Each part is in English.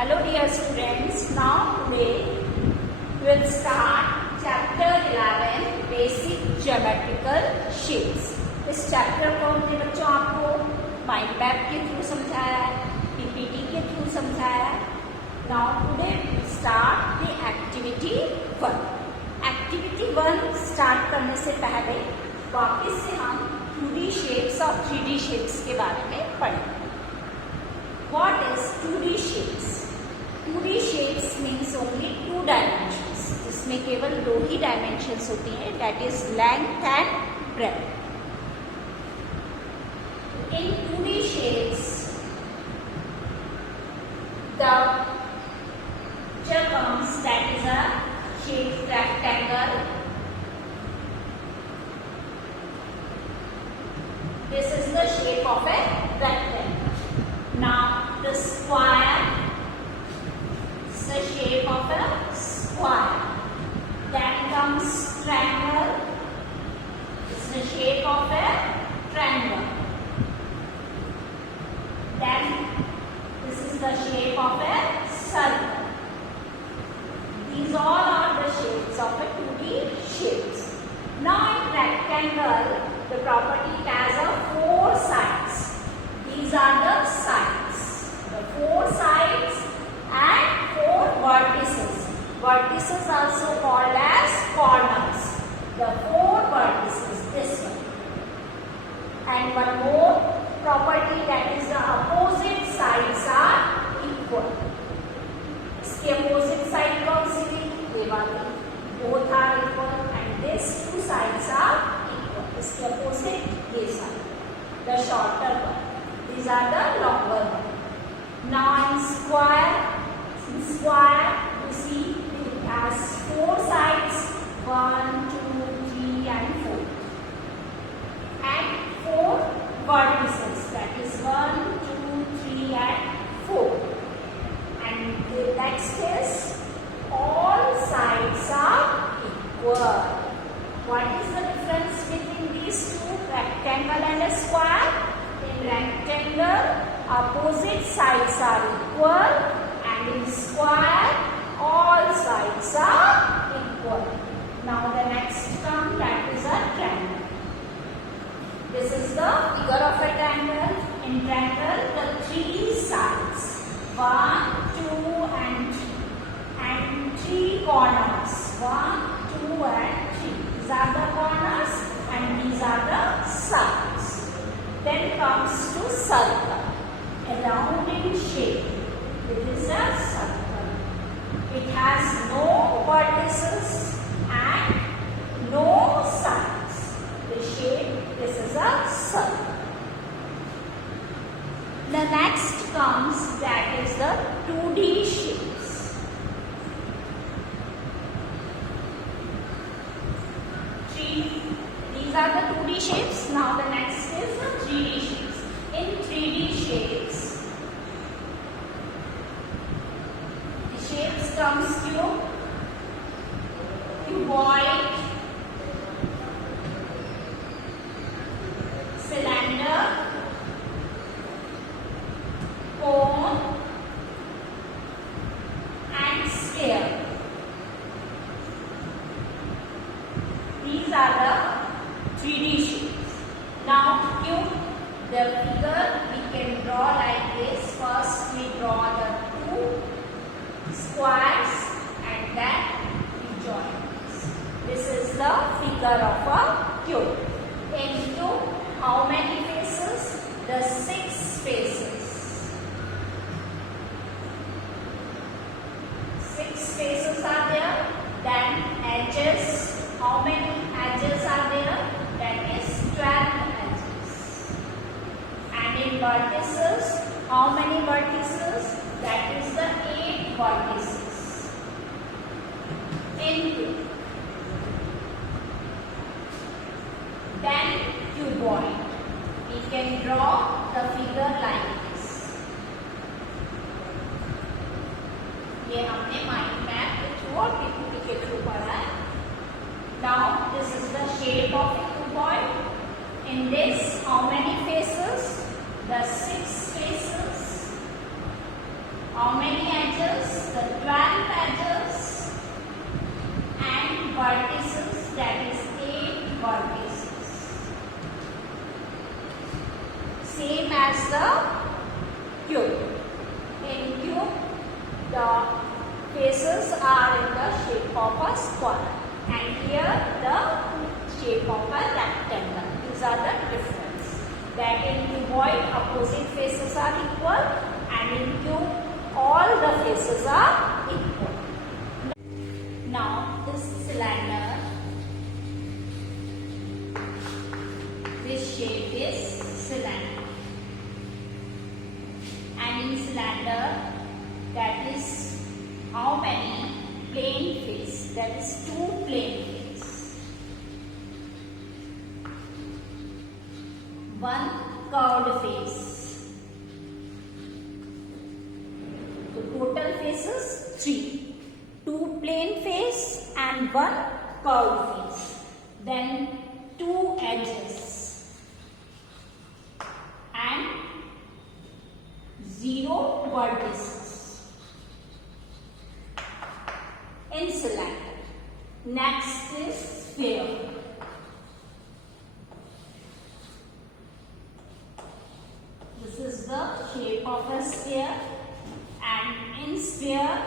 Hello dear students, now today we will start chapter 11 basic geometrical shapes. इस chapter को हमने बच्चों आपको माइंड मैप के थ्रू समझाया है, पीपीटी के थ्रू समझाया है. Now today we start the activity 1. Activity 1 start करने से पहले वापस से हम 2D shapes और 3D shapes के बारे में पढ़ेंगे. What is 2D shapes? 2D shapes means only 2 dimensions. जिसमें केवल 2 ही dimensions होती हैं. That is length and breadth. In 2D shapes, the picture comes that is a shaped rectangle. This is the shape of a rectangle. Now the square is the shape of a square. Then comes triangle. It's the shape of a triangle. Then this is the shape of a circle. These all are the shapes of a 2D shapes. Now in rectangle, the property has a 4 sides. These are the sides. The 4 sides and 4 vertices. Vertices also called as corners. The 4 vertices, this one. And one more property, that is the opposite sides are equal. इसके opposite side कौन सी थी? ये वाली. Both are equal and these 2 sides are equal. इसके opposite ये side, the shorter one. These are the longer one. Now in square, you see it has 4 sides, 1, 2, 3 and 4. And 4 vertices, that is 1, 2, 3 and 4. And the next is all sides are equal. What is the difference between these two, rectangle and a square? In rectangle, opposite sides are equal, and in square, all sides are equal. Now the next term, that is a triangle. This is the figure of a triangle. In triangle, the 3 sides, 1, 2 and 3 corners. 1, 2 and 3. These are the corners and these are the sides. Then comes to circle, a rounding shape. It is a circle. It has no vertices and no sides. The shape, this is a circle. The next comes, that is the 2D shapes. These are the 2D shapes. Now the next is the 3D shapes. In 3D shapes, the shapes comes cube, cuboid, cylinder, cone and sphere. These are the 3D shapes. Now cube, the figure we can draw like this. First we draw the 2 squares and then we join this. This is the figure of a cube. In cube, how many faces? The 6 faces. 6 faces are there. Then edges. How many edges are there? That is 12 edges. And in vertices, how many vertices? That is the 8 vertices. In then cuboid. We can draw the figure like this. ये हमने mind map के through और PPT के through पढ़ा है. Now this is the shape of a cuboid. In this, how many faces? The 6 faces. How many edges? the 12 edges and vertices, that is 8 vertices. Same as the cube. In cube, the faces are in the shape of a square, and here the shape of a rectangle. These are the difference. That in cuboid, opposite faces are equal, and in cube, all the faces are equal. Now, this cylinder, this shape is cylinder, and in cylinder, that is how many plane face? That is 2 plane face, 1 curved face. The total faces 3, 2 plane face and 1 curved face. Then 2 edges and 0 vertices in cylinder. Next is sphere. This is the shape of a sphere, and in sphere,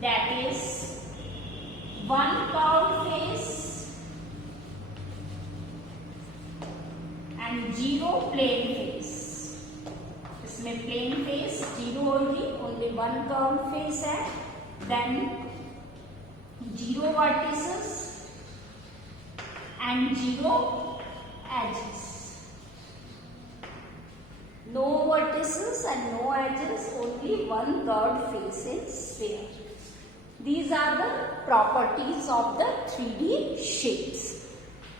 that is 1 curved face and 0 plane face. इसमें plane face 0 होगी, only 1 curved face है. Then 0 vertices and 0 edges. No vertices and no edges, only 1 curved face in sphere. These are the properties of the 3D shapes.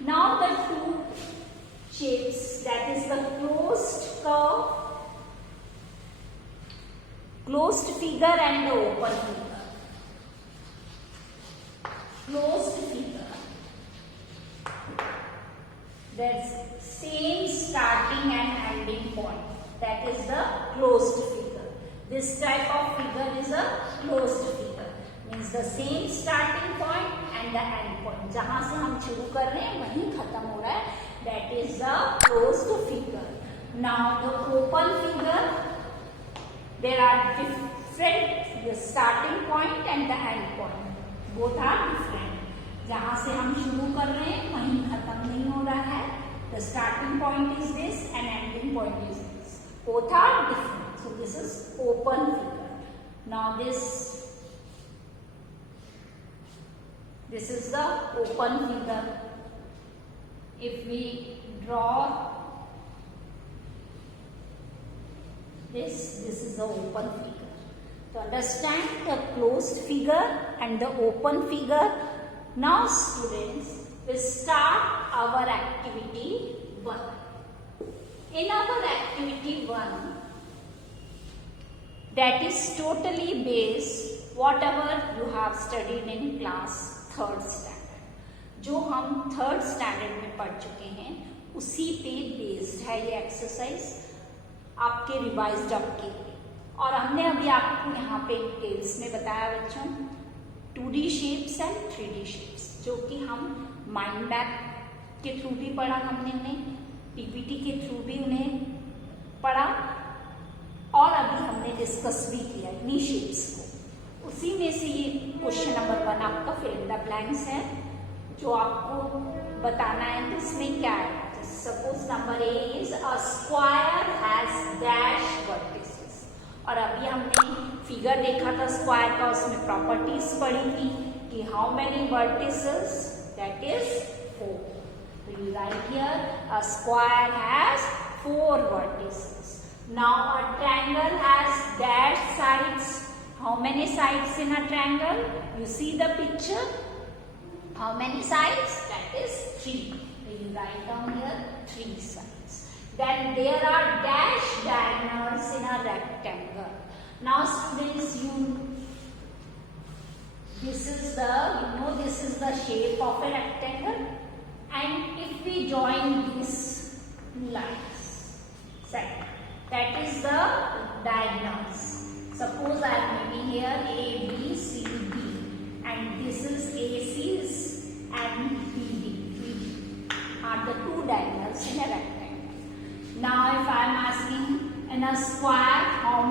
Now the 2 shapes, that is the closed curve, closed figure and the open figure. Closed figure, there's same starting and ending point, that is the closed figure. This type of figure is a closed figure, means the same starting point and the end point. जहां से हम शुरू कर रहे हैं वहीं खत्म हो रहा है, that is the closed figure. Now the open figure, there are different, the starting point and the end point. Both are different. जहाँ से हम शुरू कर रहे हैं वहीं खत्म नहीं हो रहा है. The starting point is this and ending point is this. Both are different. So this is open figure. Now this is the open figure. If we draw this is the open figure. To understand the closed figure and the open figure, now students, we start our activity 1. In our activity 1, that is totally based whatever you have studied in class 3rd standard. जो हम 3rd standard में पढ़ चुके हैं उसी पे based है ये एक्सरसाइज आपके रिवाइज्ड अप के लिए. और हमने अभी आपको यहाँ पे डिटेल्स में बताया बच्चों 2D shapes and 3D shapes, जो कि हम माइंड मैप के थ्रू भी पढ़ा, हमने उन्हें पीपीटी के थ्रू भी उन्हें पढ़ा, और अभी हमने डिस्कस भी किया इन्हीं शेप्स को. उसी में से ये क्वेश्चन नंबर 1 आपका फिल इन द ब्लैंक्स है, जो आपको बताना है कि इसमें क्या है. Suppose number A is a square has dash vertices. और अभी हमने फिगर देखा था स्क्वायर का, उसमें प्रॉपर्टीज पढ़ी थी कि how many vertices, that is 4. We write here a square has 4 vertices. Now a triangle has dash sides. How many sides in a triangle? You see the picture. How many sides? That is 3. You write down here 3 sides. Then there are dash diagonals in a rectangle. Now students, this is the shape of a rectangle, and if we join these lines, that is the diagonals. Suppose I am making here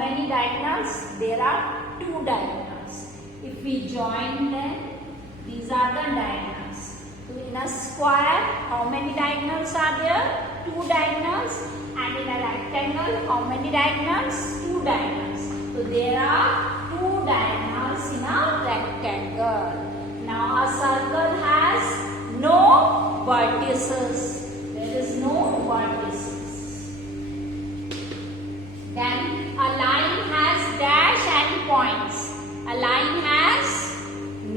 many diagonals? There are 2 diagonals. If we join them, these are the diagonals. So in a square, how many diagonals are there? 2 diagonals. And in a rectangle, how many diagonals? 2 diagonals. So there are 2 diagonals in a rectangle. Now a circle has no vertices. There is no vertices. Then a line has dash and points. A line has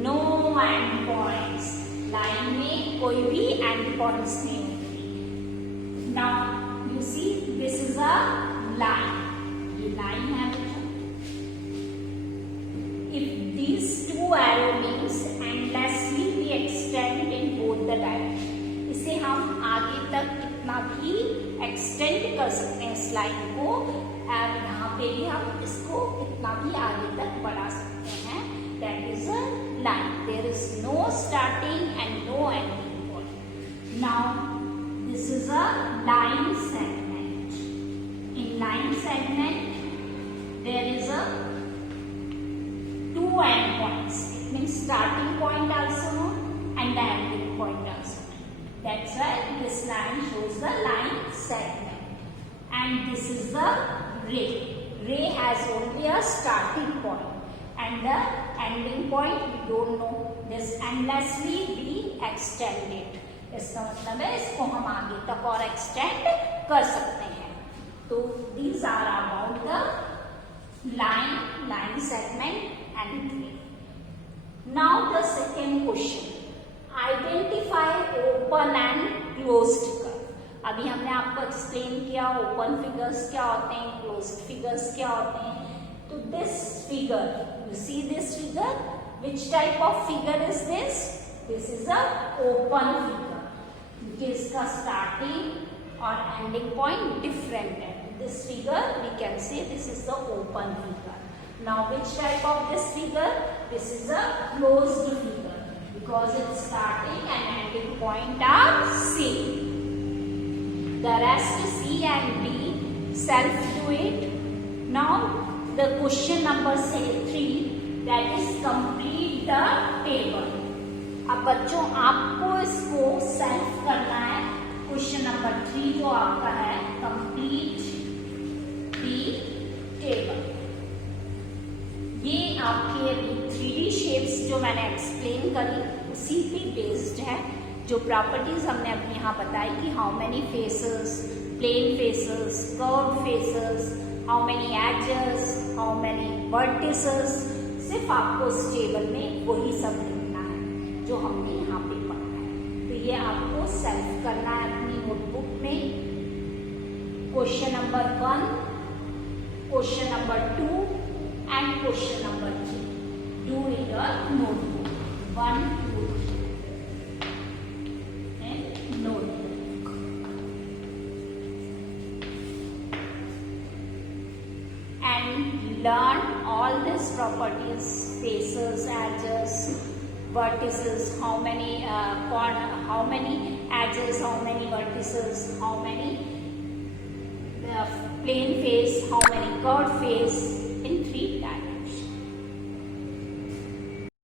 no end points. Line में कोई भी end points नहीं होती. Now you see this is a line. ये line है बच्चों. If these 2 arrow means endlessly we extend in both the direction. इसे हम आगे तक कितना भी extend कर सकते हैं इस लाइन को. और यहाँ पे भी हम इसको कितना भी आगे तक बढ़ा सकते हैं. That is a line. There is no starting and no ending point. Now this is a line segment. In line segment there is a 2 end points. It means starting point also known and the ending point also known. That's why this line shows the line segment. And this is the ray. Ray has only a starting point and the ending point we don't know. This endlessly we extend it. इसका मतलब है इसको हम आगे तक और extend कर सकते हैं. तो these are about the line segment and ray. Now the second question. Identify open and closed curve. अभी हमने आपको एक्सप्लेन किया ओपन फिगर्स क्या होते हैं, क्लोज्ड फिगर्स क्या होते हैं. तो this figure, you see this figure, which type of figure is this? This is a open figure क्योंकि इसका स्टार्टिंग और एंडिंग पॉइंट डिफरेंट है. This figure we can say this is the open figure. Now which type of this figure? This is a closed figure because its starting and ending point are same. The rest C and D self do it. Now the question number 3, that is complete the table. अब बच्चों आपको इसको self करना है. Question number 3 जो आपका है complete the table. ये आपके 3D शेप्स जो मैंने एक्सप्लेन करी उसी पे बेस्ड है. जो प्रॉपर्टीज हमने अभी यहाँ बताई कि how many faces, plane faces, curve faces, how many edges, how many vertices, सिर्फ आपको इस टेबल में वही सब लिखना है जो हमने यहाँ पे पढ़ा है. तो ये आपको सेल्फ करना है अपनी नोटबुक में. Question number 1, question number 2 and question number 3. Do in your notebook. 1, 2, 3. And notebook. And learn all these properties: faces, edges, vertices. How many how many edges? How many vertices? How many plane face? How many curved face?